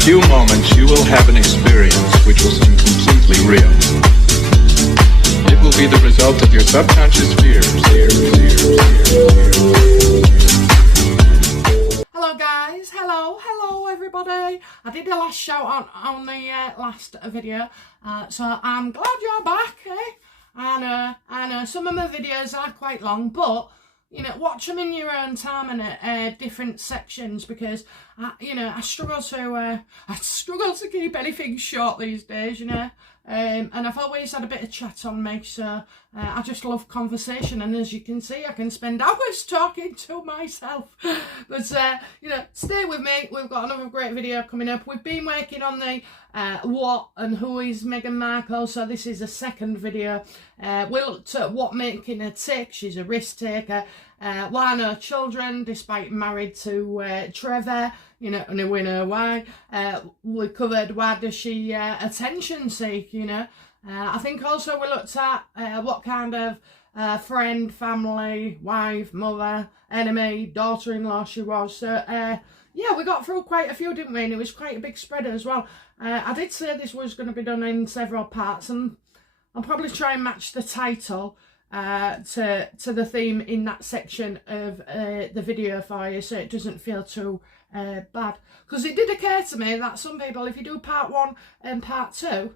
few moments you will have an experience which will seem completely real. It will be the result of your subconscious fears. Hello guys, hello everybody. I did a last shout out on the last video, so I'm glad you're back, eh? I know some of my videos are quite long, but you know, watch them in your own time and at different sections, because I struggle to keep anything short these days, you know. And I've always had a bit of chat on me, so I just love conversation, and as you can see, I can spend hours talking to myself. But you know, stay with me. We've got another great video coming up. We've been working on the what and who is Meghan Markle, so this is the second video. We looked at what making her tick. She's a risk taker. Why no children despite married to Trevor, you know, and we know why. We covered why does she attention seek, you know. I think also we looked at what kind of friend, family, wife, mother, enemy, daughter-in-law she was. So yeah, we got through quite a few, didn't we? And it was quite a big spread as well. I did say this was going to be done in several parts, and I'll probably try and match the title to the theme in that section of the video for you, so it doesn't feel too bad. Because it did occur to me that some people, if you do part 1 and part 2,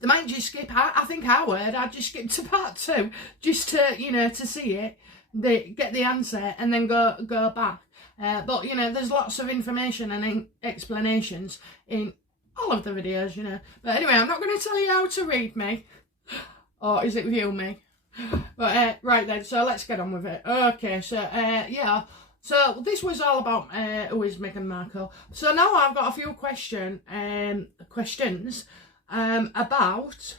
they might just skip. I think I'd just skip to part 2 just to, you know, to see it, get the answer, and then go back. But you know, there's lots of information and explanations in all of the videos, you know. But anyway, I'm not going to tell you how to read me, or is it view me? But right then, so let's get on with it. Okay, so yeah, so this was all about who is Meghan Markle. So now I've got a few questions about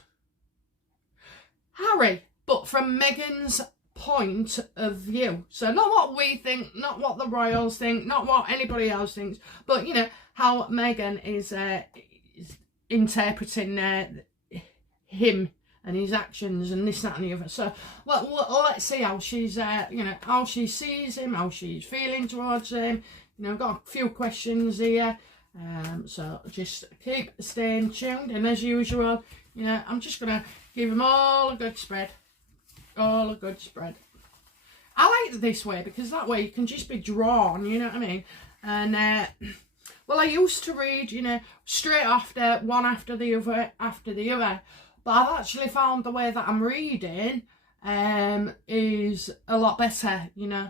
Harry, but from Meghan's point of view. So not what we think, not what the royals think, not what anybody else thinks, but you know, how Meghan is interpreting him and his actions and this, that and the other. So well, let's see how she's you know, how she sees him, how she's feeling towards him. You know, I've got a few questions here, so just keep staying tuned, and as usual, you know, I'm just gonna give them all a good spread. I like it this way, because that way you can just be drawn, you know what I mean. And well, I used to read, you know, straight after one after the other, but I've actually found the way that I'm reading is a lot better, you know,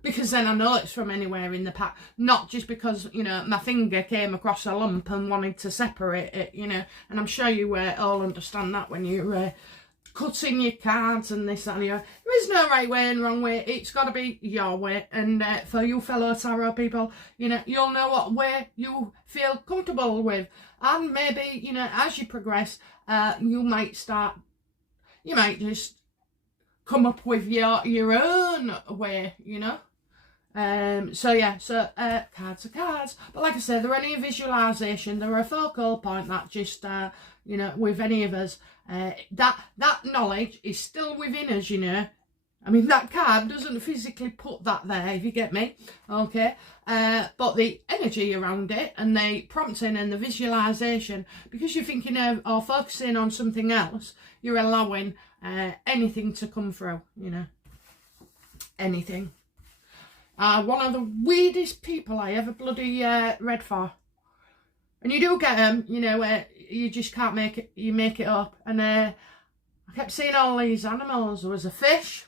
because then I know it's from anywhere in the pack, not just because, you know, my finger came across a lump and wanted to separate it, you know. And I'm sure you all understand that when you're cutting your cards and this, that and the other. There is no right way and wrong way. It's got to be your way. And for you fellow tarot people, you know, you'll know what way you feel comfortable with. And maybe, you know, as you progress, you might just come up with your own way, you know. So yeah, so cards are cards. But like I said, they're any visualisation. They're a focal point that just, you know, with any of us, that knowledge is still within us, you know. I mean, that card doesn't physically put that there, if you get me, okay? But the energy around it and the prompting and the visualisation, because you're thinking of or focusing on something else, you're allowing anything to come through, you know, anything. One of the weirdest people I ever bloody read for. And you do get them, you know, where you just can't make it, you make it up. And I kept seeing all these animals. There was a fish.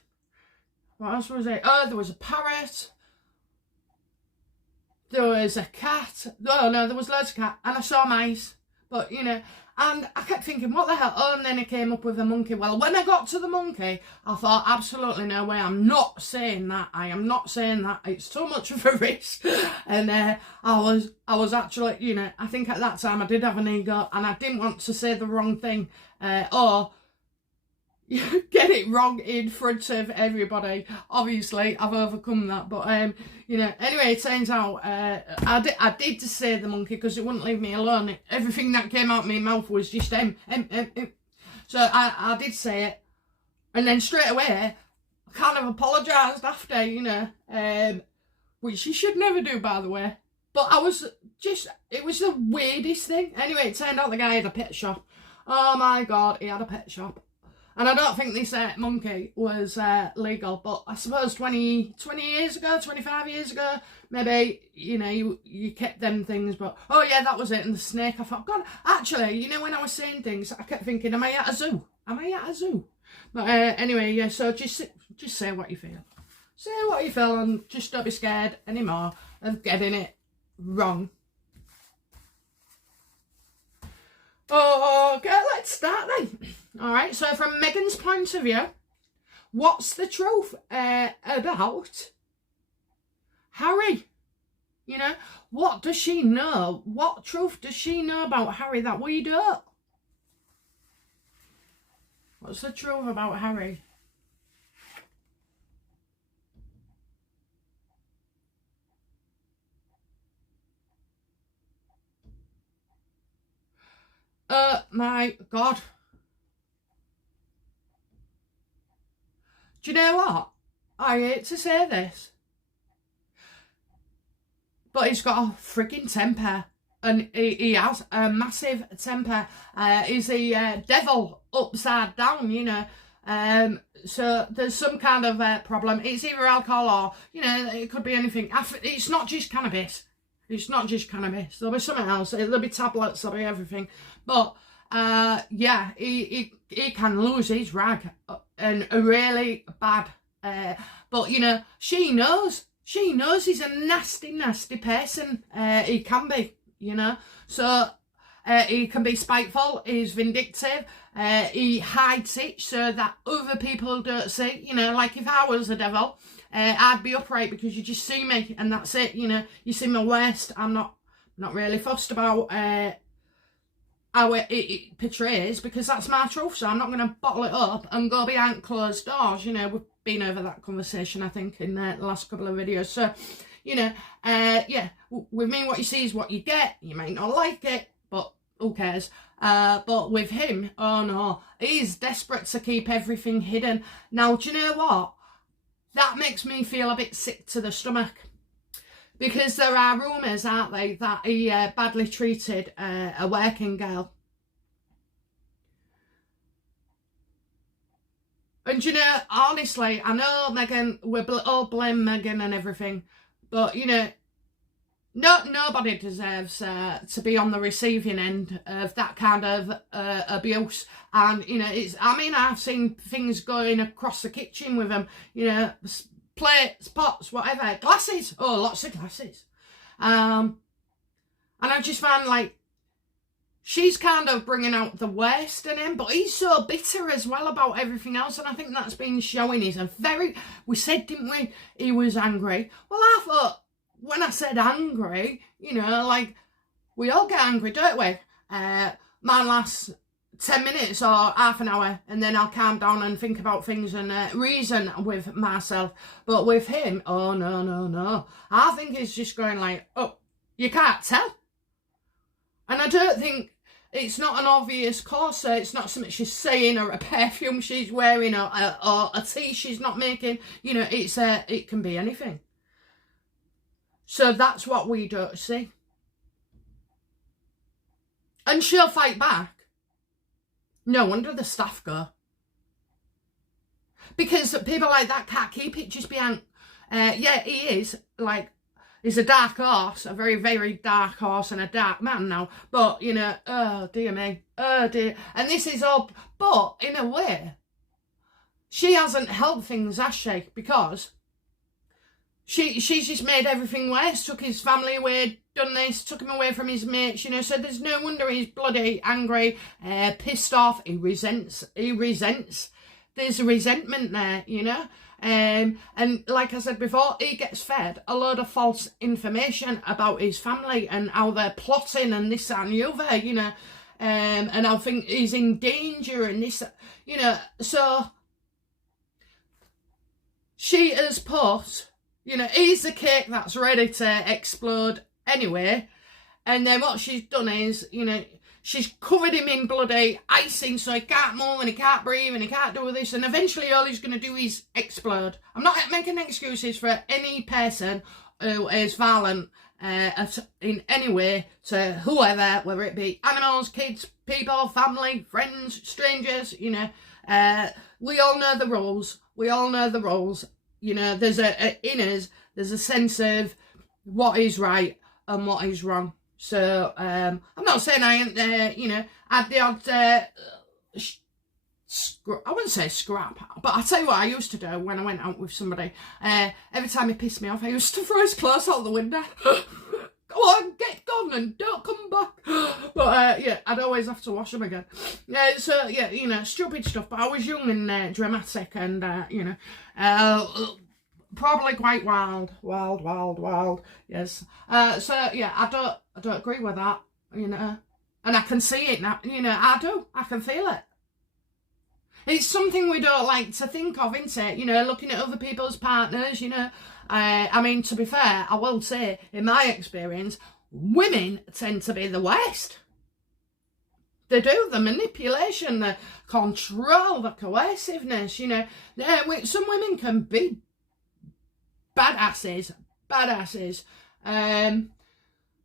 What else was it? Oh, there was a parrot. There was a cat. Oh, no, there was loads of cats. And I saw mice. But, you know, and I kept thinking, what the hell? Oh, and then I came up with a monkey. Well, when I got to the monkey, I thought, absolutely no way. I'm not saying that. I am not saying that. It's too much of a risk. And I was actually, you know, I think at that time I did have an ego, and I didn't want to say the wrong thing or get it wrong in front of everybody. Obviously, I've overcome that. But, you know, anyway, it turns out I did just say the monkey because it wouldn't leave me alone. Everything that came out of my mouth was just So I did say it. And then straight away, I kind of apologised after, you know, which you should never do, by the way. But it was the weirdest thing. Anyway, it turned out the guy had a pet shop. Oh my God, he had a pet shop. And I don't think this monkey was legal, but I suppose 20 years ago, 25 years ago, maybe, you know, you kept them things, but, oh yeah, that was it. And the snake, I thought, God, actually, you know, when I was saying things, I kept thinking, am I at a zoo? Am I at a zoo? But anyway, yeah, so just say what you feel. Say what you feel and just don't be scared anymore of getting it wrong. Okay, let's start then. All right, so from Meghan's point of view, what's the truth about Harry? You know, what does she know? What truth does she know about Harry that we don't? What's the truth about Harry? Oh my God. Do you know what? I hate to say this, but he's got a freaking temper. And he has a massive temper. He's a devil upside down, you know. So there's some kind of problem. It's either alcohol or, you know, it could be anything. It's not just cannabis. It's not just cannabis. There'll be something else. There'll be tablets. There'll be everything. But yeah, he can lose his rag and really bad. But you know, she knows he's a nasty, nasty person. He can be, you know. So he can be spiteful. He's vindictive. He hides it so that other people don't see. You know, like if I was the devil. I'd be upright because you just see me and that's it, you know. You see my waist. I'm not really fussed about how it portrays, because that's my truth, so I'm not going to bottle it up and go behind closed doors. You know, we've been over that conversation, I think, in the last couple of videos. So, you know, yeah, with me, what you see is what you get. You might not like it, but who cares? But with him, oh no, he's desperate to keep everything hidden. Now, do you know what? That makes me feel a bit sick to the stomach, because there are rumours, aren't they, that he badly treated a working girl. And you know, honestly, I know Meghan, we all blame Meghan and everything, but you know, nobody deserves to be on the receiving end of that kind of abuse. And you know, I mean, I've seen things going across the kitchen with them, you know, plates, pots, whatever, glasses, lots of glasses. And I just find, like, she's kind of bringing out the worst in him, but he's so bitter as well about everything else, and I think that's been showing. He's we said, didn't we, he was angry. Well, I thought, when I said angry, you know, like, we all get angry, don't we? Mine lasts 10 minutes or half an hour, and then I'll calm down and think about things and reason with myself. But with him, oh, no. I think he's just going like, oh, you can't tell. And I don't think, it's not an obvious corset, it's not something she's saying, or a perfume she's wearing, or a tea she's not making. You know, it can be anything. So that's what we don't see. And she'll fight back. No wonder the staff go. Because people like that can't keep it just behind. Yeah, he is, like, he's a dark horse, a very, very dark horse and a dark man now. But, you know, oh dear me, oh dear. And this is all, but in a way, she hasn't helped things, has she? Because she's just made everything worse, took his family away, done this, took him away from his mates, you know, so there's no wonder he's bloody angry, pissed off, he resents. There's a resentment there, you know. And like I said before, he gets fed a load of false information about his family and how they're plotting and this, that and the other, you know. And I think he's in danger and this, you know. So she has put, you know, he's the cake that's ready to explode anyway. And then what she's done is, you know, she's covered him in bloody icing so he can't move and he can't breathe and he can't do this. And eventually all he's going to do is explode. I'm not making excuses for any person who is violent in any way to whoever, whether it be animals, kids, people, family, friends, strangers, you know. We all know the rules. We all know the rules. You know, there's in us, there's a sense of what is right and what is wrong. So, I'm not saying I ain't, you know, had the odd, I wouldn't say scrap, but I'll tell you what I used to do when I went out with somebody. Every time he pissed me off, I used to throw his clothes out the window. Go on, get gone and don't come back. But yeah, I'd always have to wash them again. So yeah, you know, stupid stuff. But I was young and dramatic, and you know, probably quite wild. Yes. So yeah, I don't agree with that. You know, and I can see it now. You know, I do. I can feel it. It's something we don't like to think of, isn't it? You know, looking at other people's partners, you know. I mean, to be fair, I will say, in my experience, women tend to be the worst. They do, the manipulation, the control, the coerciveness, you know. Some women can be badasses.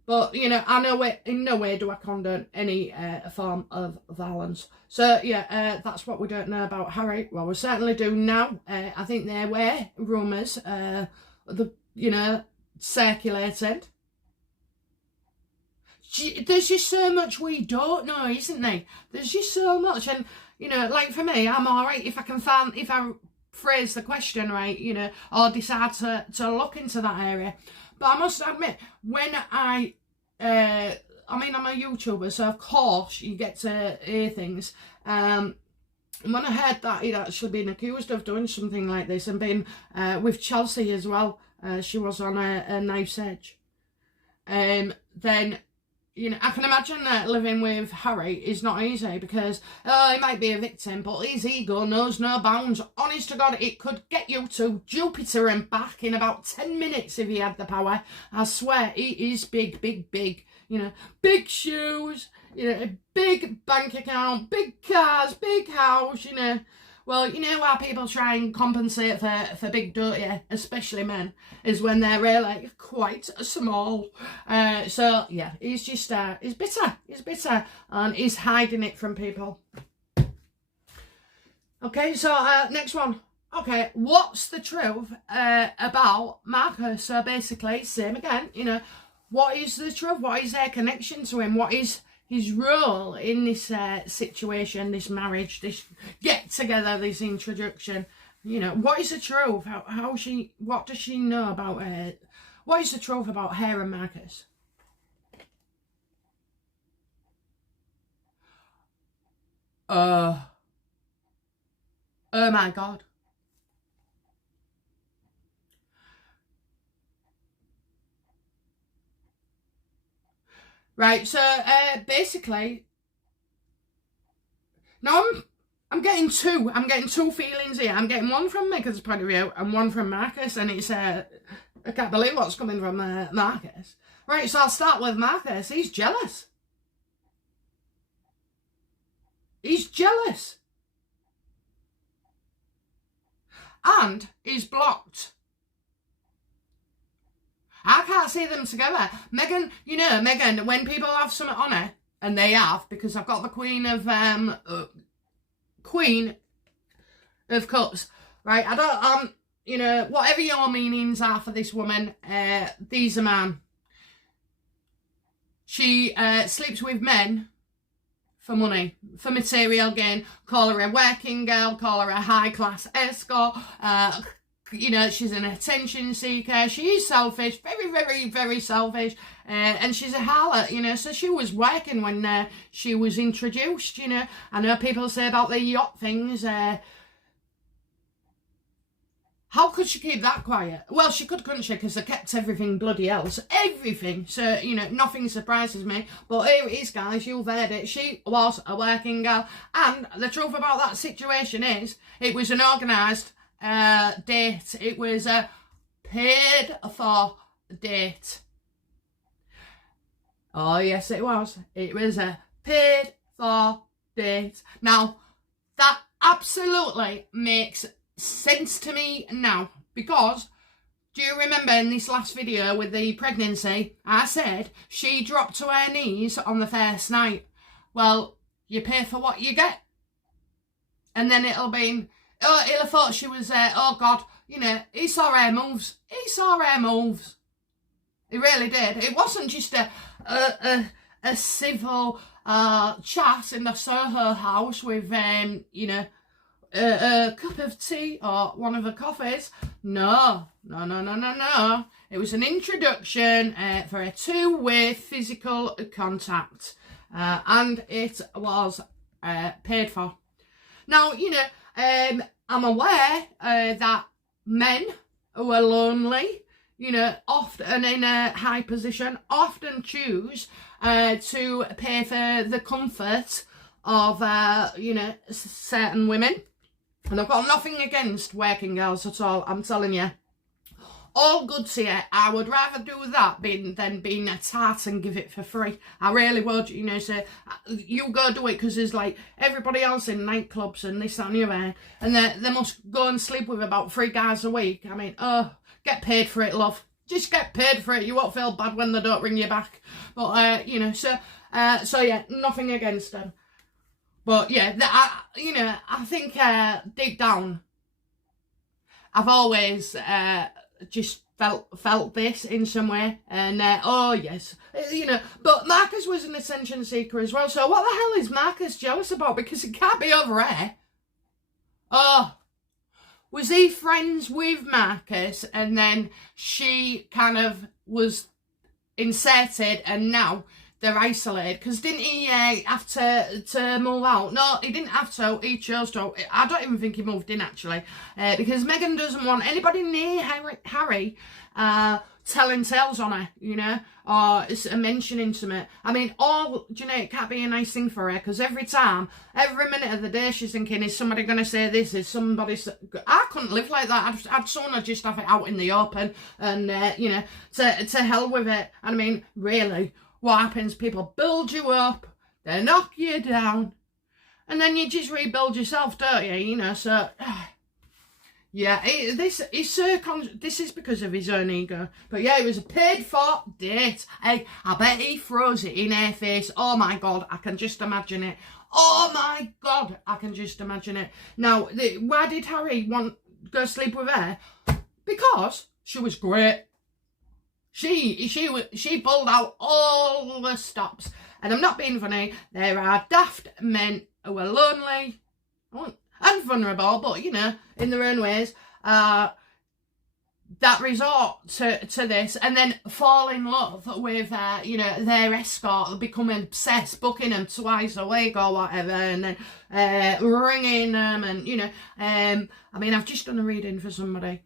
But, you know, I know in no way do I condone any form of violence. So, yeah, that's what we don't know about Harry. Well, we certainly do now. I think there were rumours, you know, circulated. There's just so much we don't know, isn't there? There's just so much. And, you know, like for me, I'm all right if I phrase the question right, you know, or decide to look into that area. But I must admit, when I mean, I'm a YouTuber, so of course you get to hear things. When I heard that he'd actually been accused of doing something like this and been with Chelsea as well, she was on a knife's edge. Then, you know, I can imagine that living with Harry is not easy because he might be a victim, but his ego knows no bounds. Honest to God, it could get you to Jupiter and back in about 10 minutes if he had the power. I swear, he is big. You know, big shoes, you know, big bank account, big cars, big house, you know. Well, you know why people try and compensate for big, don't you? Especially men, is when they're really quite small. So, yeah, he's just, he's bitter, and he's hiding it from people. Okay, so, next one. Okay, what's the truth about Marcus? So, basically, same again, you know, what is the truth? What is their connection to him? What is his role in this situation, this marriage, this get together, this introduction? You know, what is the truth? What does she know about her? What is the truth about her and Marcus? Oh my God. Right, so basically, now I'm getting two feelings here. I'm getting one from Meghan's point of view and one from Marcus, and it's I can't believe what's coming from Marcus. Right, so I'll start with Marcus. He's jealous. He's jealous. And he's blocked. I can't see them together. Meghan, you know, Meghan, when people have something on her, and they have, because I've got the Queen of Cups, right? I don't, you know, whatever your meanings are for this woman, these are mine. She sleeps with men for money, for material gain. Call her a working girl, call her a high-class escort, you know, she's an attention seeker. She is selfish, very selfish. And she's a harlot, you know. So she was working when she was introduced, you know. I know people say about the yacht things. How could she keep that quiet? Well, she could, couldn't she? Because they kept everything bloody else. Everything. So, you know, nothing surprises me. But here it is, guys. You've heard it. She was a working girl. And the truth about that situation is, it was an organised date. It was a paid for date. Oh yes, it was. It was a paid for date. Now that absolutely makes sense to me now, because Do you remember in this last video with the pregnancy, I said she dropped to her knees on the first night? Well, you pay for what you get. And then it'll be, oh, he'll have thought she was, oh God, you know, he saw her moves. He saw her moves. He really did. It wasn't just a civil chat in the Soho house with, you know, a cup of tea or one of the coffees. No. It was an introduction for a two-way physical contact. And it was paid for. Now, you know, I'm aware that men who are lonely, you know, often in a high position, often choose to pay for the comfort of, you know, certain women. And I've got nothing against working girls at all, I'm telling you. All good here. I would rather do that than being a tart and give it for free. I really would, you know, say, you go do it because there's like everybody else in nightclubs and this, that and the other. And they must go and sleep with about 3 guys a week. I mean, get paid for it, love. Just get paid for it. You won't feel bad when they don't ring you back. But, you know, so yeah, nothing against them. But yeah, you know, I think deep down, I've always just felt this in some way, and oh yes, you know. But Marcus was an attention seeker as well. So what the hell is Marcus jealous about? Because it can't be over here. Oh, was he friends with Marcus, and then she kind of was inserted, and now they're isolated? Because didn't he have to move out? No, he didn't have to. He chose to. I don't even think he moved in, actually. Because Meghan doesn't want anybody near Harry telling tales on her, you know, or mentioning something. I mean, do you know, it can't be a nice thing for her, because every minute of the day she's thinking, is somebody going to say this? Is somebody... I couldn't live like that. I'd sooner just have it out in the open and, you know, to hell with it. I mean, really... What happens? People build you up, they knock you down, and then you just rebuild yourself, don't you? You know, so yeah, this is because of his own ego. But yeah, it was a paid for date. Hey, I bet he throws it in her face. Oh my God, I can just imagine it. Oh my God, I can just imagine it. Now, why did Harry want to go sleep with her? Because she was great. She pulled out all the stops. And I'm not being funny. There are daft men who are lonely and vulnerable, but, you know, in their own ways, that resort to this and then fall in love with, you know, their escort, become obsessed, booking them twice a week or whatever, and then ringing them and, you know, I mean, I've just done a reading for somebody,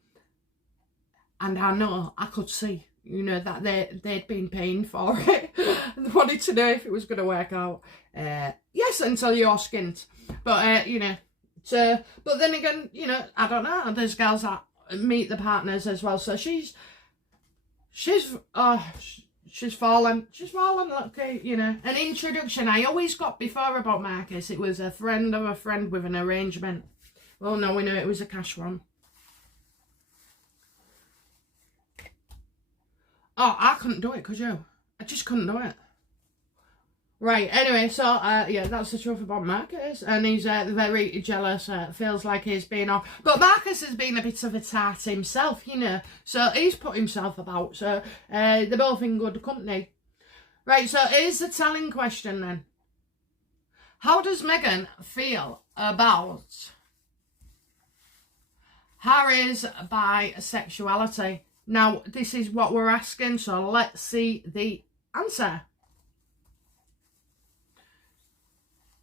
and I know, I could see, you know, that they'd been paying for it. They wanted to know if it was going to work out. Yes, until you're skint. But, you know, so, but then again, you know, I don't know. There's girls that meet the partners as well. So she's fallen. She's fallen, okay, you know. An introduction I always got before about Marcus. It was a friend of a friend with an arrangement. Well, no, we know it was a cash one. Oh, I couldn't do it, could you? I just couldn't do it. Right, anyway, so, yeah, that's the truth about Marcus. And he's very jealous, feels like he's been off. But Marcus has been a bit of a tart himself, you know. So he's put himself about. So they're both in good company. Right, so here's the telling question then. How does Meghan feel about Harry's bisexuality? Now, this is what we're asking, so let's see the answer.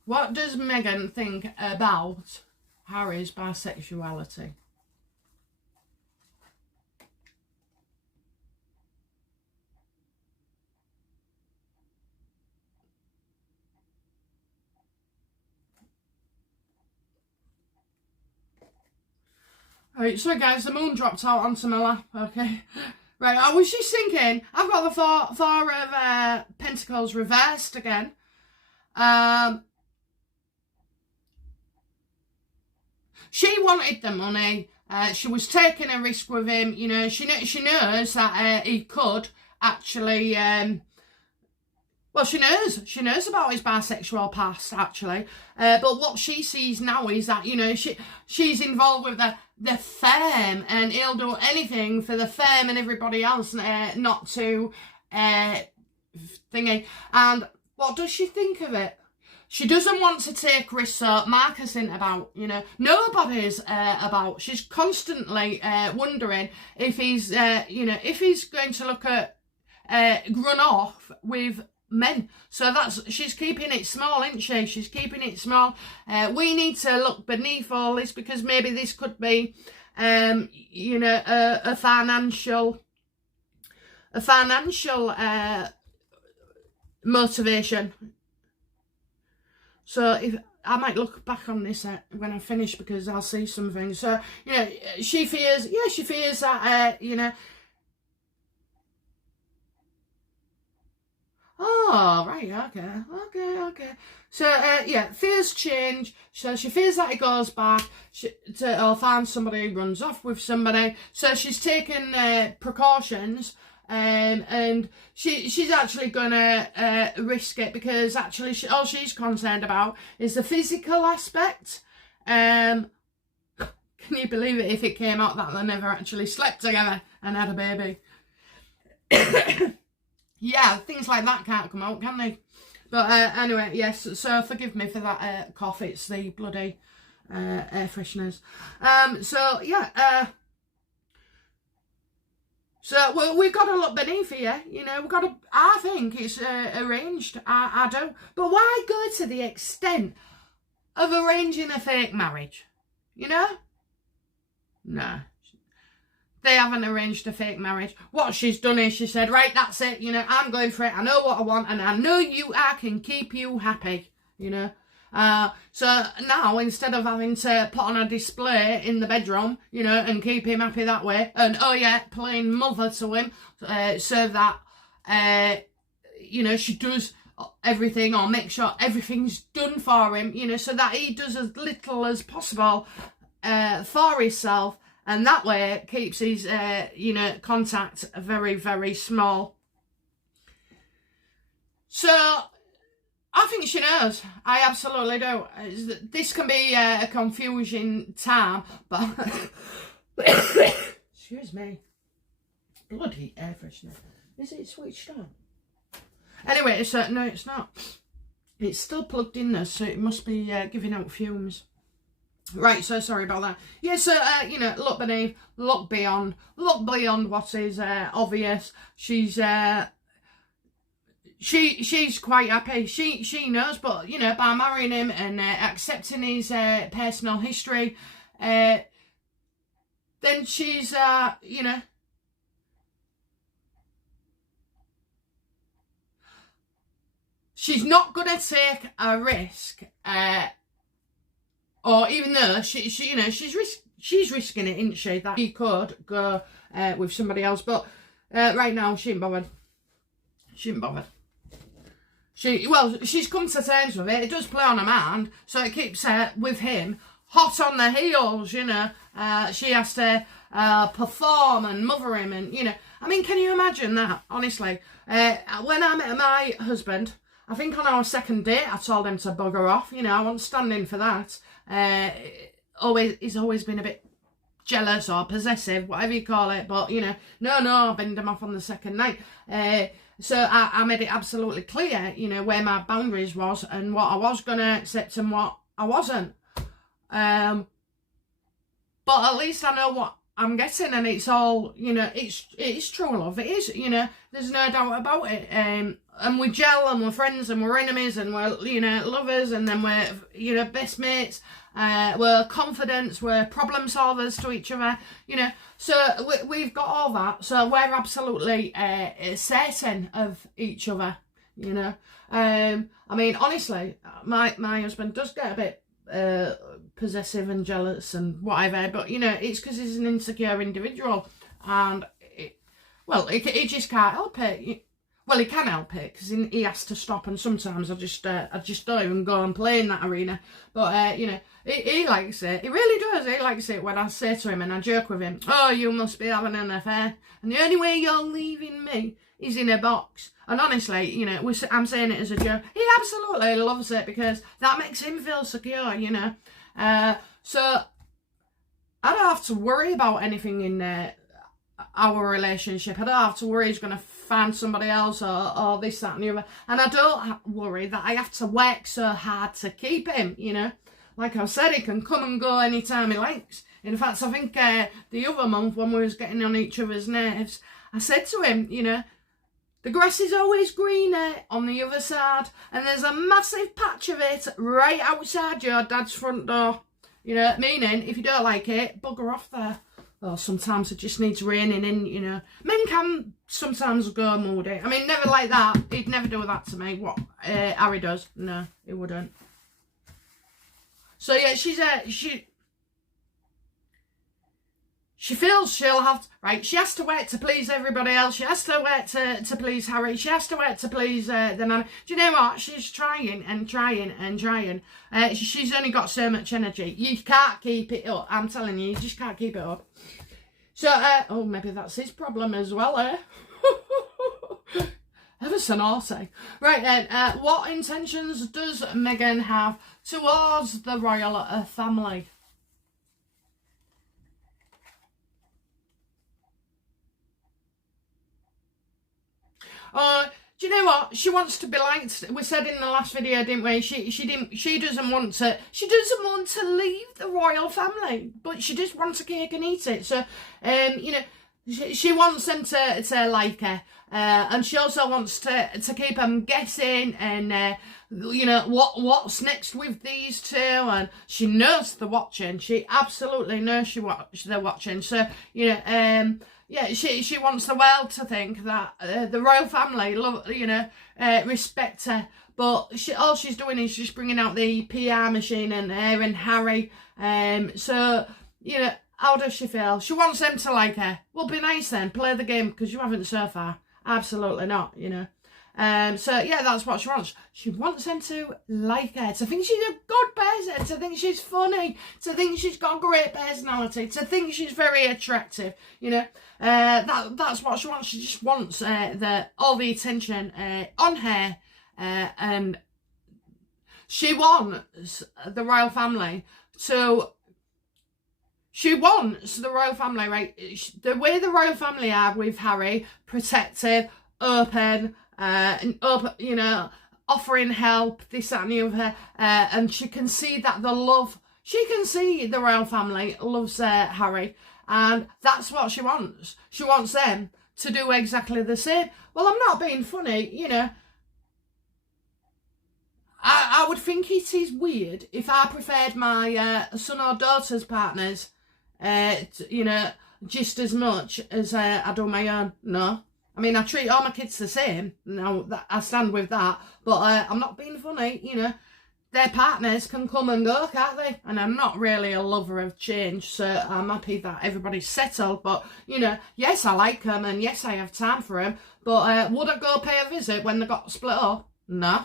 What does Meghan think about Harry's bisexuality? Right, so guys, the moon dropped out onto my lap, okay? Right, I was just thinking, I've got the four of Pentacles reversed again. She wanted the money. She was taking a risk with him. You know, she knows that he could actually. Well, she knows about his bisexual past, actually. But what she sees now is that, you know, she's involved with the fame, and he'll do anything for the fame and everybody else not to thingy. And what does she think of it? She doesn't want to take risks, so Mark isn't about, you know. Nobody's about. She's constantly wondering if he's, you know, if he's going to look at run off with men. So she's keeping it small, isn't she? She's keeping it small. We need to look beneath all this, because maybe this could be, you know, a financial motivation. So if I might look back on this when I finish, because I'll see something. So, you know, she fears that, you know. Oh, right, okay. So, yeah, fears change. So she fears that he goes back or finds somebody, runs off with somebody. So she's taken precautions. And she's actually gonna risk it, because actually all she's concerned about is the physical aspect. Can you believe it if it came out that they never actually slept together and had a baby? Yeah, things like that can't come out, can they? But anyway, yes, so forgive me for that cough. It's the bloody air fresheners. So yeah, so we've got to look beneath here, you know. We've got to. I think it's arranged. I do. But why go to the extent of arranging a fake marriage? You know? No. They haven't arranged a fake marriage. What she's done is she said, right, that's it. You know, I'm going for it. I know what I want, and I know I can keep you happy. You know. So now, instead of having to put on a display in the bedroom, you know, and keep him happy that way, and oh yeah, playing mother to him, so that, you know, she does everything, or make sure everything's done for him, you know, so that he does as little as possible for himself, and that way it keeps his, you know, contact very, very small. So I think she knows. I absolutely do. This can be a confusing time, but excuse me. Bloody air freshener. Is it switched on? Anyway, no, it's not. It's still plugged in there, so it must be giving out fumes. Right, so sorry about that. Yeah, so, you know, look beneath, look beyond what is obvious. She's quite happy. She knows, but, you know, by marrying him and accepting his personal history, then she's, you know, she's not going to take a risk, or even though she you know, she's risking it, isn't she? That he could go with somebody else, but right now she ain't bothered. She's come to terms with it. It does play on her mind, so it keeps her with him hot on the heels, you know. She has to perform and mother him, and, you know. I mean, can you imagine that, honestly? When I met my husband, I think on our second date, I told him to bugger off. You know, I wasn't standing for that. He's always been a bit jealous or possessive, whatever you call it. But, you know, no, I binned him off on the second night. So I made it absolutely clear, you know, where my boundaries was and what I was going to accept and what I wasn't. But at least I know what I'm getting, and it's all, you know, it's true love. It is, you know, there's no doubt about it. And we gel, and we're friends, and we're enemies, and we're, you know, lovers, and then we're, you know, best mates. We're confidants, we're problem solvers to each other, you know. So we've got all that. So we're absolutely certain of each other, you know. I mean, honestly, my husband does get a bit possessive and jealous and whatever, but, you know, it's because he's an insecure individual, and he just can't help it. Well, he can help it because he has to stop, and sometimes I just don't even go and play in that arena. But you know, he likes it. He really does. He likes it when I say to him and I joke with him, "Oh, you must be having an affair, and the only way you're leaving me is in a box." And honestly, you know, I'm saying it as a joke. He absolutely loves it because that makes him feel secure, you know. So I don't have to worry about anything in our relationship. I don't have to worry he's going to find somebody else or this, that and the other. And I don't worry that I have to work so hard to keep him, you know. Like I said, he can come and go anytime he likes. In fact, I think the other month when we was getting on each other's nerves, I said to him, you know, the grass is always greener on the other side, and there's a massive patch of it right outside your dad's front door. You know, meaning, if you don't like it, bugger off there. Or sometimes it just needs raining in, you know. Men can sometimes go moody. I mean, never like that. He'd never do that to me. What Harry does. No, he wouldn't. So, yeah, she feels she'll have to, right, she has to work to please everybody else. She has to work to please Harry. She has to work to please the nanny. Do you know what? She's trying and trying and trying. She's only got so much energy. You can't keep it up. I'm telling you, you just can't keep it up. So, oh, maybe that's his problem as well, eh? Ever so naughty. Right then, what intentions does Meghan have towards the royal family? Do you know what? She wants to be liked. We said in the last video, didn't we? She doesn't want to leave the royal family, but she just wants a cake and eat it. So, you know, she wants them to like her, and she also wants to keep them guessing, and you know what's next with these two, and she knows they're watching. She absolutely knows they're watching. So, you know, yeah, she wants the world to think that the royal family love, you know, respect her. But all she's doing is just bringing out the PR machine and her and Harry. So, you know, how does she feel? She wants them to like her. Well, be nice then. Play the game, because you haven't so far. Absolutely not, you know. So, yeah, that's what she wants. She wants them to like her, to think she's a good person, to think she's funny, to think she's got a great personality, to think she's very attractive, you know. That's what she wants. She just wants all the attention on her, and she wants the royal family to... She wants the royal family, right? The way the royal family are with Harry, protective, open, you know, offering help, this, that and the other, and she can see that she can see the royal family loves Harry, and that's what she wants. She wants them to do exactly the same. Well, I'm not being funny, you know. I would think it is weird if I preferred my son or daughter's partners, you know, just as much as I do my own. No. I mean, I treat all my kids the same. Now, I stand with that. But I'm not being funny, you know. Their partners can come and go, can't they? And I'm not really a lover of change, so I'm happy that everybody's settled. But, you know, yes, I like them, and yes, I have time for them. But would I go pay a visit when they got split up? No.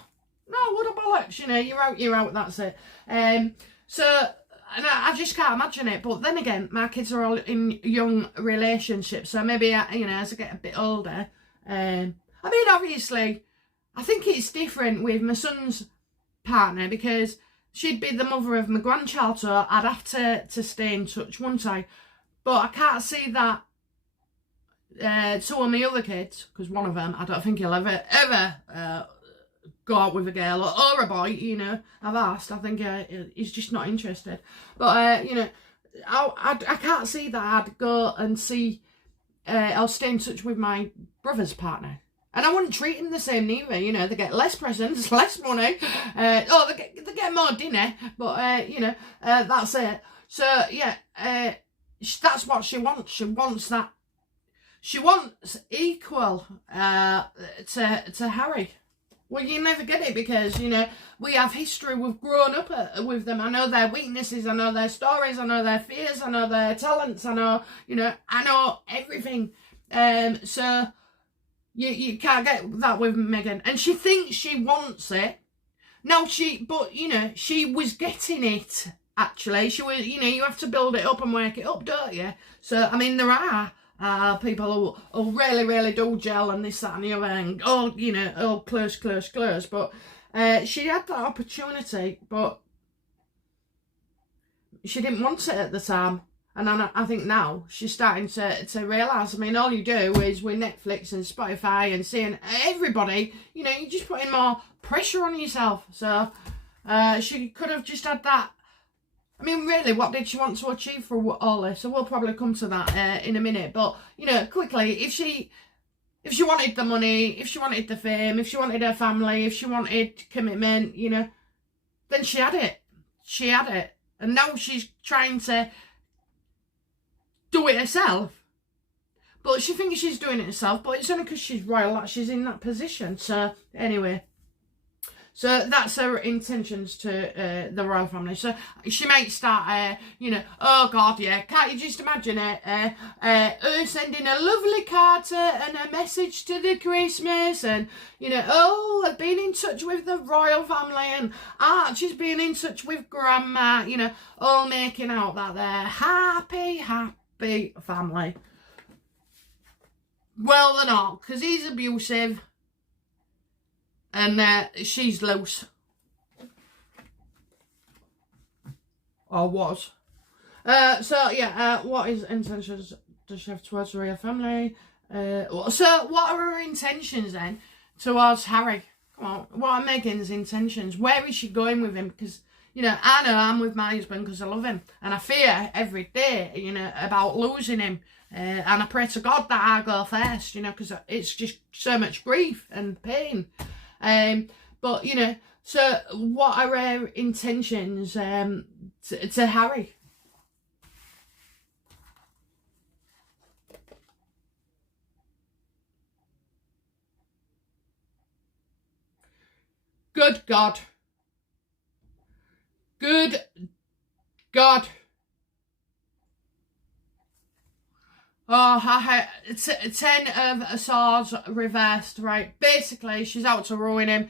No, what a bollocks, you know, you're out, that's it. So, and I just can't imagine it. But then again, my kids are all in young relationships, so maybe, you know, as I get a bit older, I mean, obviously, I think it's different with my son's partner, because she'd be the mother of my grandchild, so I'd have to stay in touch, wouldn't I? But I can't see that two of my other kids, because one of them, I don't think he'll ever go out with a girl or a boy, you know. I've asked. I think he's just not interested. But, you know, I can't see that I'd go and see, I'll stay in touch with my brother's partner. And I wouldn't treat him the same neither, you know. They get less presents, less money. They get more dinner. But, you know, that's it. So, yeah, that's what she wants. She wants that. She wants equal to Harry. Well, you never get it because, you know, we have history. We've grown up with them. I know their weaknesses. I know their stories. I know their fears. I know their talents. I know, you know, I know everything. So, You can't get that with Meghan. And she thinks she wants it. No, but, you know, she was getting it, actually. She was, you know, you have to build it up and work it up, don't you? So, I mean, there are people who really, really do gel and this, that and the other and, oh, you know, oh, close. But she had that opportunity, but she didn't want it at the time. And I think now she's starting to realise, I mean, all you do is with Netflix and Spotify and seeing everybody, you know, you're just putting more pressure on yourself. So she could have just had that. I mean, really, what did she want to achieve for all this? So we'll probably come to that in a minute. But, you know, quickly, if she wanted the money, if she wanted the fame, if she wanted her family, if she wanted commitment, you know, then she had it. She had it. And now she's trying to do it herself. But she thinks she's doing it herself, but it's only because she's royal that she's in that position. So, anyway. So, that's her intentions to the royal family. So, she might start, you know, oh, God, yeah, can't you just imagine it? Her sending a lovely card and a message to the Christmas and, you know, oh, I've been in touch with the royal family and Archie's been in touch with Grandma, you know, all making out that they're happy family. Well, they're not, because he's abusive and she's loose. Or was. So, yeah, what is intentions does she have towards the royal family? So, what are her intentions then towards Harry? Come on, what are Meghan's intentions? Where is she going with him? Because, you know, I know I'm with my husband because I love him. And I fear every day, you know, about losing him. And I pray to God that I go first, you know, because it's just so much grief and pain. But, you know, so what are her intentions to Harry? Good God. Good God. Oh, 10 of swords reversed, right? Basically, she's out to ruin him.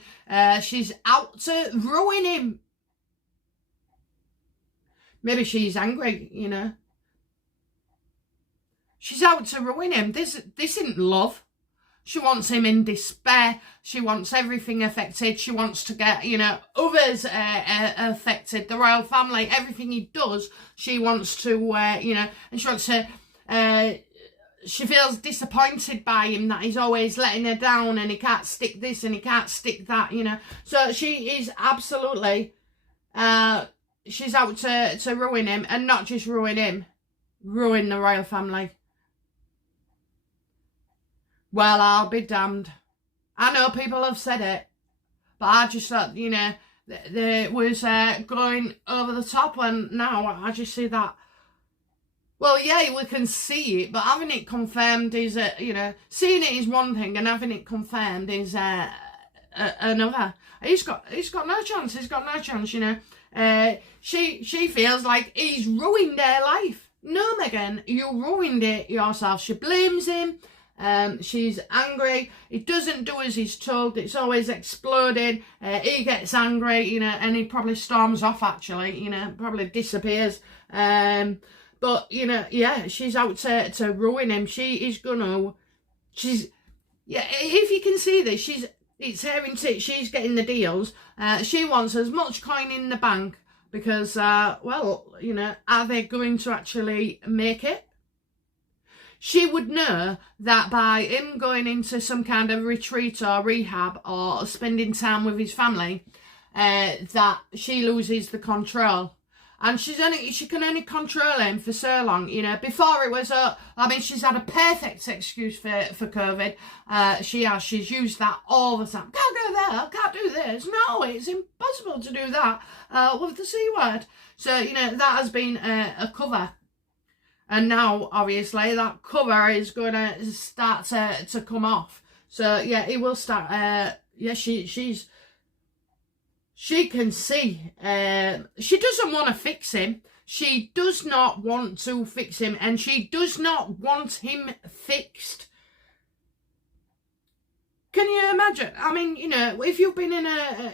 She's out to ruin him. Maybe she's angry, you know. She's out to ruin him. This isn't love. She wants him in despair. She wants everything affected. She wants to get, you know, others affected. The royal family, everything he does, she wants to, you know, and she wants to... she feels disappointed by him, that he's always letting her down and he can't stick this and he can't stick that, you know. So she is absolutely, she's out to ruin him, and not just ruin him, ruin the royal family. Well, I'll be damned. I know people have said it, but I just thought, you know, there was going over the top, and now I just see that. Well, yeah, we can see it, but having it confirmed is, you know, seeing it is one thing, and having it confirmed is another. He's got no chance. He's got no chance, you know. She feels like he's ruined her life. No, Meghan, you ruined it yourself. She blames him. She's angry. He doesn't do as he's told. It's always exploding. He gets angry, you know, and he probably storms off, actually, you know, probably disappears. But, you know, yeah, she's out to ruin him. She is gonna, yeah, if you can see this, it's her in tit, she's getting the deals. She wants as much coin in the bank because, well, you know, are they going to actually make it? She would know that by him going into some kind of retreat or rehab or spending time with his family, that she loses the control. And she can only control him for so long, you know. Before it was, I mean, she's had a perfect excuse for COVID. She's used that all the time. Can't go there, can't do this. No, it's impossible to do that with the C word. So, you know, that has been a cover. And now, obviously, that cover is going to start to come off. So, yeah, it will start, yeah, she can see, she doesn't want to fix him. She does not want to fix him, and she does not want him fixed. imagine, I mean, you know, if you've been in a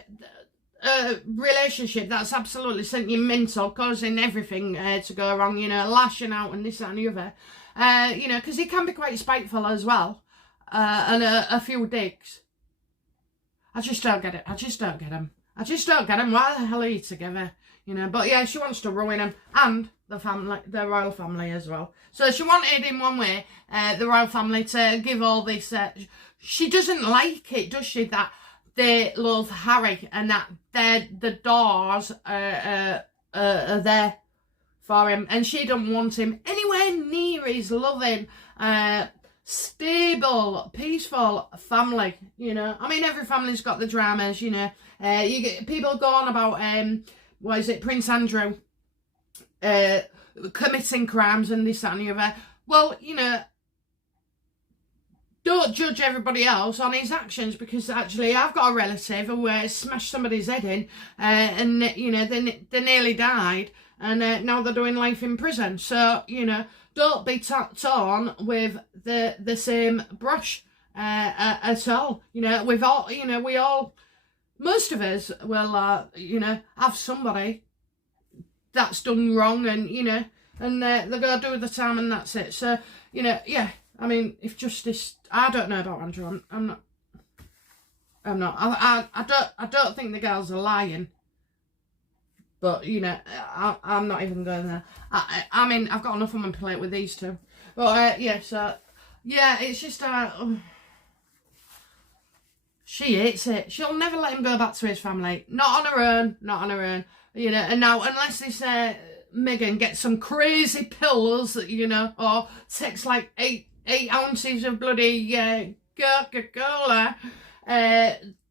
relationship that's absolutely sent you mental, causing everything to go wrong, you know, lashing out and this, that and the other, you know, because he can be quite spiteful as well, and a few digs. I just don't get it. I just don't get him. Why the hell are you together? You know, but yeah, she wants to ruin him and the family, the royal family as well. So she wanted in one way, the royal family to give all this. She doesn't like it, does she? That they love Harry and that the doors are there for him, and she don't want him anywhere near his loving, stable, peaceful family. You know, I mean, every family's got the dramas. You know, you get people go on about what is it, Prince Andrew committing crimes and this, that and the other. Well, you know, don't judge everybody else on his actions, because actually I've got a relative who smashed somebody's head in and, you know, they nearly died, and now they're doing life in prison. So, you know, don't be torn with the same brush at all. You know, we've all, you know, we all, most of us will, you know, have somebody that's done wrong, and, you know, and they're going to do the time and that's it. So, you know, yeah, I mean, if justice, I don't know about Andrew, I'm not, I don't think the girls are lying, but, you know, I'm not even going there. I mean, I've got enough on my plate with these two, but, yeah, so, yeah, it's just, she hates it. She'll never let him go back to his family. Not on her own, you know, and now, unless this, Meghan gets some crazy pills, you know, or takes like 8 ounces of bloody Coca-Cola,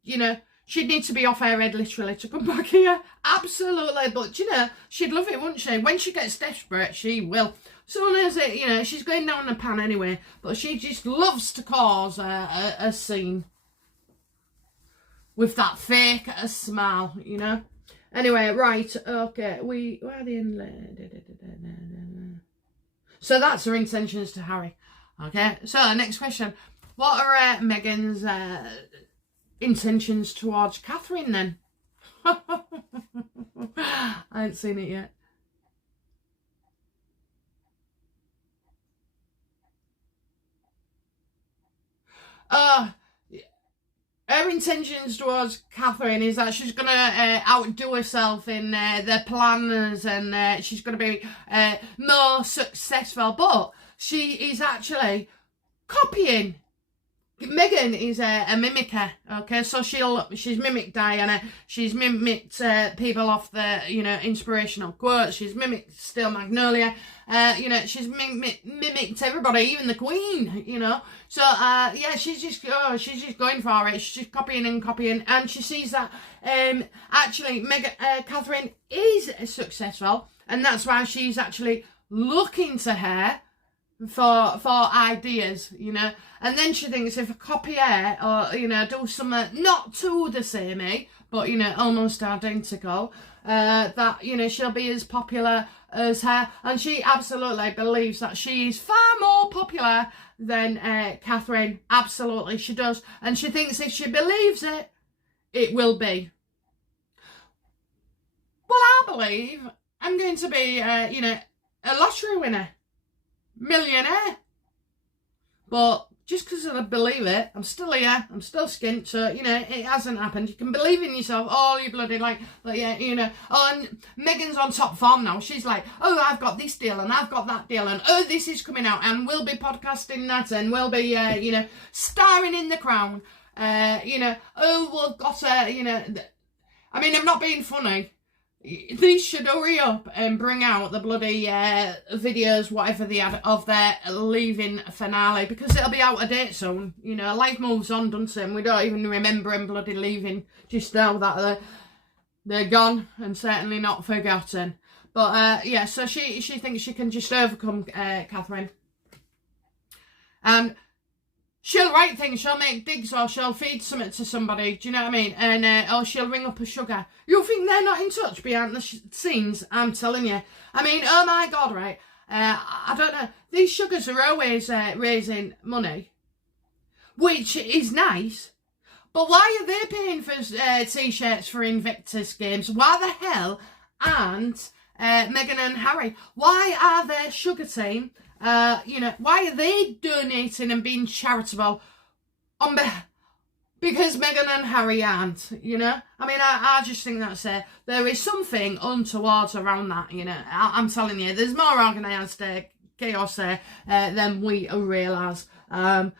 you know, she'd need to be off her head literally to come back here. Absolutely. But, you know, she'd love it, wouldn't she? When she gets desperate, she will. Soon as it, you know, she's going down the pan anyway, but she just loves to cause a scene with that fake smile, you know. Anyway, right, okay, where are they in? So that's her intentions to Harry. Okay, so next question. What are Meghan's intentions towards Catherine then? I ain't seen it yet. Her intentions towards Catherine is that she's going to outdo herself in the plans, and she's going to be more successful, but she is actually copying. Meghan is a mimicker, okay, so she's mimicked Diana, she's mimicked people off the, you know, inspirational quotes, she's mimicked Still Magnolia, you know, she's mimicked everybody, even the Queen, you know, so yeah, she's just going for it, she's just copying, and she sees that actually Catherine is successful, and that's why she's actually looking to her for ideas, you know, and then she thinks if I copy her, or, you know, do something not too the same, but, you know, almost identical, that, you know, she'll be as popular as her, and she absolutely believes that she is far more popular than Catherine. Absolutely, she does, and she thinks if she believes it, it will be. Well, I believe I'm going to be, you know, a lottery winner. Millionaire. But just because I believe it, I'm still here, I'm still skint, so, you know, it hasn't happened. You can believe in yourself all you bloody like yeah, you know. Oh, and Meghan's on top form now. She's like, oh, I've got this deal and I've got that deal, and oh, this is coming out, and we'll be podcasting that, and we'll be, you know, starring in The Crown. You know, oh, we've got, you know, I mean, I'm not being funny. They should hurry up and bring out the bloody videos, whatever they had, of their leaving finale, because it'll be out of date soon. You know, life moves on, doesn't it? And we don't even remember them bloody leaving just now that they're gone, and certainly not forgotten. But yeah, so she thinks she can just overcome Catherine. And she'll write things, she'll make digs, or she'll feed something to somebody, do you know what I mean? And or she'll ring up a sugar. You think they're not in touch behind the scenes? I'm telling you. I mean, oh my God, right? I don't know. These sugars are always raising money, which is nice, But why are they paying for t-shirts for Invictus Games? Why the hell aren't Meghan and Harry? Why are their sugar team, why are they donating and being charitable on behalf? Because Meghan and Harry aren't, I mean, I just think that's there is something untoward around that, I'm telling you, there's more organised chaos than we realise. And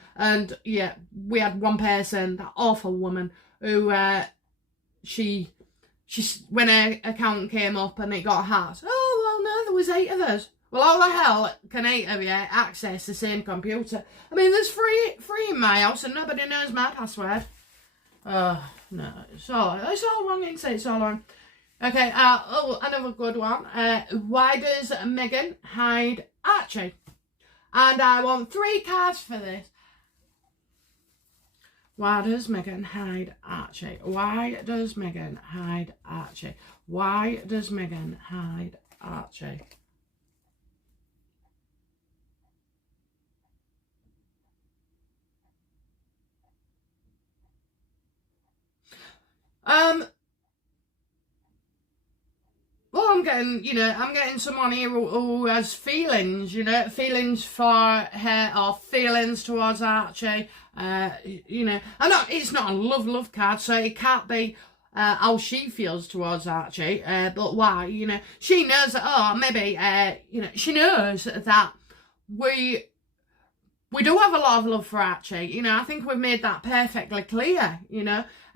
yeah, we had one person, that awful woman, who she when her account came up and it got hacked. Oh, well, no, there was 8 of us. Well, how the hell can 8 of you access the same computer? I mean, there's 3 in my house and nobody knows my password. Oh, no, it's all wrong, isn't it? It's all wrong. Okay, another good one. Why does Meghan hide Archie? And I want 3 cards for this. Why does Meghan hide Archie? Why does Meghan hide Archie? Why does Meghan hide Archie? Well, I'm getting someone here who has feelings, feelings for her or feelings towards Archie, it's not a love card, so it can't be how she feels towards Archie, but why, she knows that, maybe, she knows that we do have a lot of love for Archie, I think we've made that perfectly clear,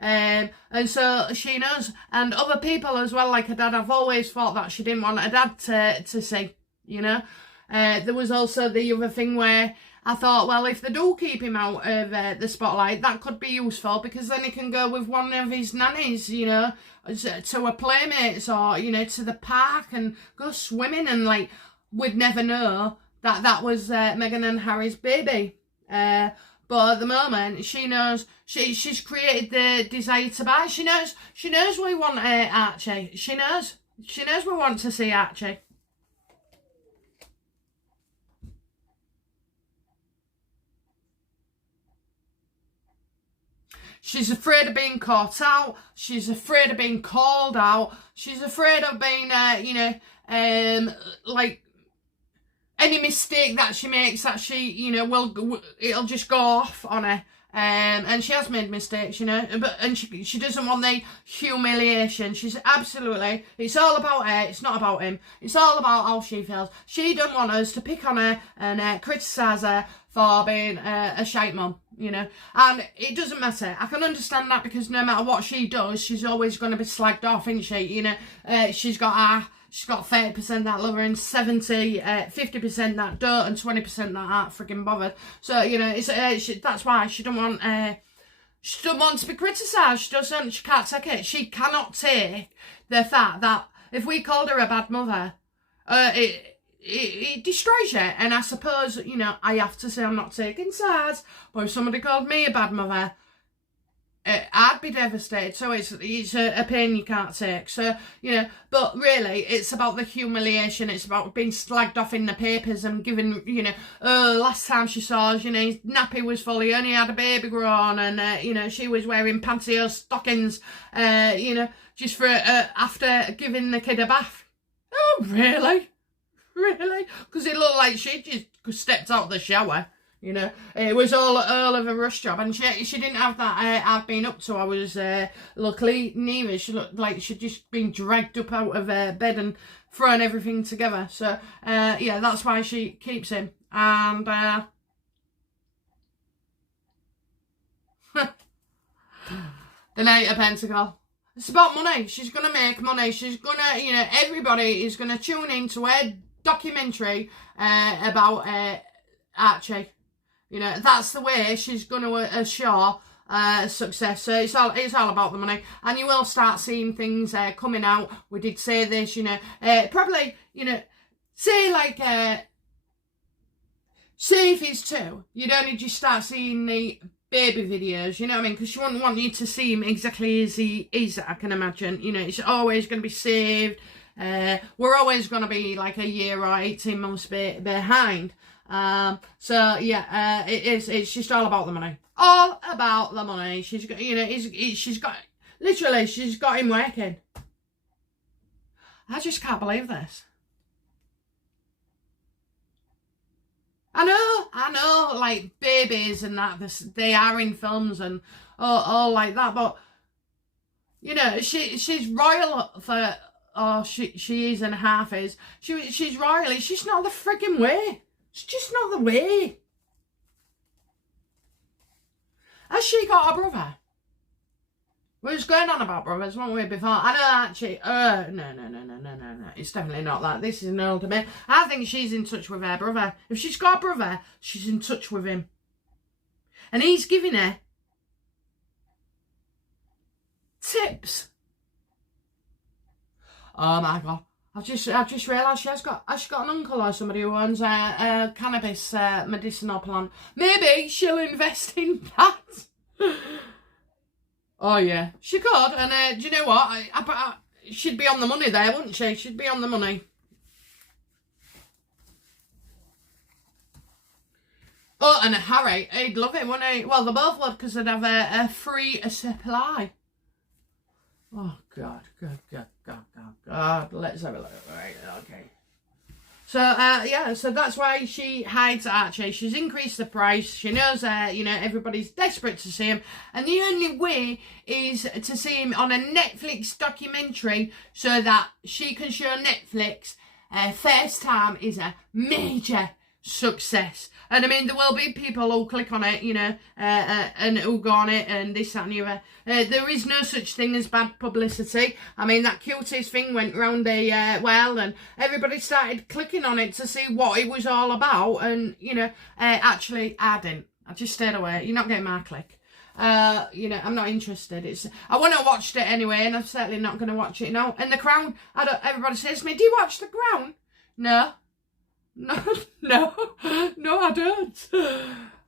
and so she knows, and other people as well, like her dad. I've always thought that she didn't want her dad to see, there was also the other thing where I thought, well, if they do keep him out of the spotlight, that could be useful, because then he can go with one of his nannies, to a Playmates, or, to the park and go swimming, and like, we'd never know that was Meghan and Harry's baby. But at the moment, she knows, she's created the desire to buy. She knows we want Archie. She knows we want to see Archie. She's afraid of being caught out. She's afraid of being called out. She's afraid of being, like, any mistake that she makes, that she, it'll just go off on her. And she has made mistakes, and she doesn't want the humiliation. She's absolutely, it's all about her, it's not about him. It's all about how she feels. She don't want us to pick on her and criticise her for being a shite mum, And it doesn't matter. I can understand that, because no matter what she does, she's always going to be slagged off, isn't she? She's got 30% that love her, and 50% that don't, and 20% that aren't frigging bothered. So, it's that's why she don't want to be criticised. She can't take it. She cannot take the fact that if we called her a bad mother, it destroys you. And I suppose, I have to say I'm not taking sides, but if somebody called me a bad mother, I'd be devastated. So it's a pain you can't take. So, but really, it's about the humiliation. It's about being slagged off in the papers and given, last time she saw us, his nappy was full, he only had a baby grown, and, she was wearing pantyhose stockings, just for, after giving the kid a bath. Oh, really? Really? Because it looked like she just stepped out of the shower. It was all of a rush job, and she didn't have that I've been up to. I was luckily neither. She looked like she'd just been dragged up out of bed and thrown everything together. So yeah, that's why she keeps him. And the Knight of Pentacles. It's about money. She's gonna make money. She's gonna, everybody is gonna tune into her documentary about Archie. That's the way she's going to assure success. So it's all about the money, and you will start seeing things coming out. We did say this, probably, say like, say if he's 2, you'd only just start seeing the baby videos, you know what I mean? Because she wouldn't want you to see him exactly as he is, I can imagine. It's always going to be saved. We're always going to be like a year or 18 months behind. So yeah, it's just all about the money. All about the money. She's got, you know, she's got, literally, she's got him working. I just can't believe this. I know, like babies and that, they are in films and all like that, but you know, she's royal for, or she is and half is. She's royal. It's just not the frigging way. It's just not the way. Has she got a brother? We was going on about brothers, weren't we, before? I know, actually, no. It's definitely not that. This is an older man. I think she's in touch with her brother. If she's got a brother, she's in touch with him. And he's giving her tips. Oh my God. I've just realised has she got an uncle or somebody who owns a cannabis medicinal plant. Maybe she'll invest in that. Oh yeah, she could, and do you know what? She'd be on the money there, wouldn't she? She'd be on the money. Oh, and Harry, he'd love it, wouldn't he? Well, they both would, because they'd have a free supply. Oh God. Let's have a look. Right, okay. So, yeah, so that's why she hides Archie. She's increased the price. She knows, you know, everybody's desperate to see him. And the only way is to see him on a Netflix documentary so that she can show Netflix First Time is a major success. And I mean, there will be people who'll click on it, you know, and who'll go on it and this, that and the other. There is no such thing as bad publicity. I mean, that cuties thing went round the world and everybody started clicking on it to see what it was all about. And, you know, actually, I didn't. I just stayed away. You're not getting my click. You know, I'm not interested. I want to watch it anyway, and I'm certainly not going to watch it now. And The Crown, everybody says to me, do you watch The Crown? No, I don't.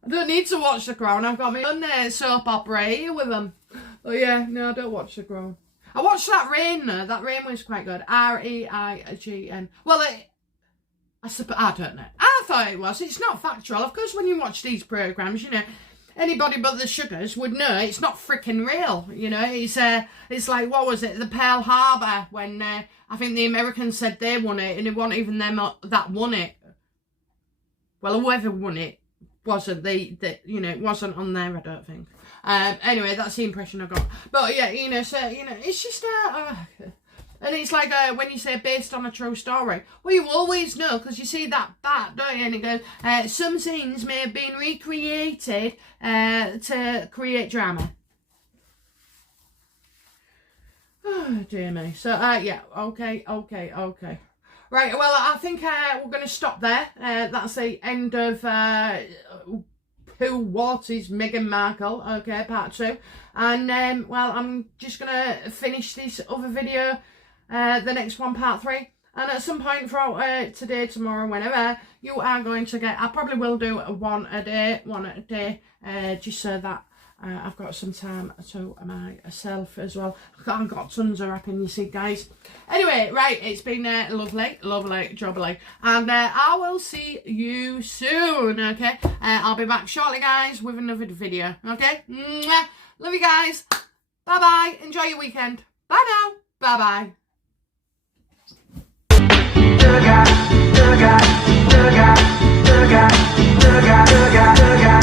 I don't need to watch The Crown. I've got my own soap opera here with them. But yeah, no, I don't watch The Crown. I watched that Rain though. That Rain was quite good. R-E-I-G-N. Well, I don't know. I thought it was. It's not factual. Of course, when you watch these programmes, you know, anybody but the Sugars would know it's not freaking real. You know, it's like, what was it? The Pearl Harbor, when I think the Americans said they won it, and it wasn't even them that won it. Well, whoever won it wasn't you know, it wasn't on there, I don't think. Anyway, that's the impression I got. But yeah, you know, so, you know, it's just, and it's like when you say based on a true story. Well, you always know, because you see that, don't you? And it goes, some scenes may have been recreated to create drama. Oh, dear me. So, yeah, okay. Right, well, I think we're going to stop there. That's the end of What is Meghan Markle, okay, part 2. And, well, I'm just going to finish this other video, the next one, part 3. And at some point throughout today, tomorrow, whenever, you are going to get, I probably will do one a day, just so that I've got some time to myself as well. I've got tons of wrapping, you see, guys. Anyway, right, it's been lovely, jubbly. And I will see you soon, okay? I'll be back shortly, guys, with another video, okay? Mwah! Love you guys. Bye-bye. Enjoy your weekend. Bye now. Bye-bye. Look out, look out, look out, look out, look out, look out, look out.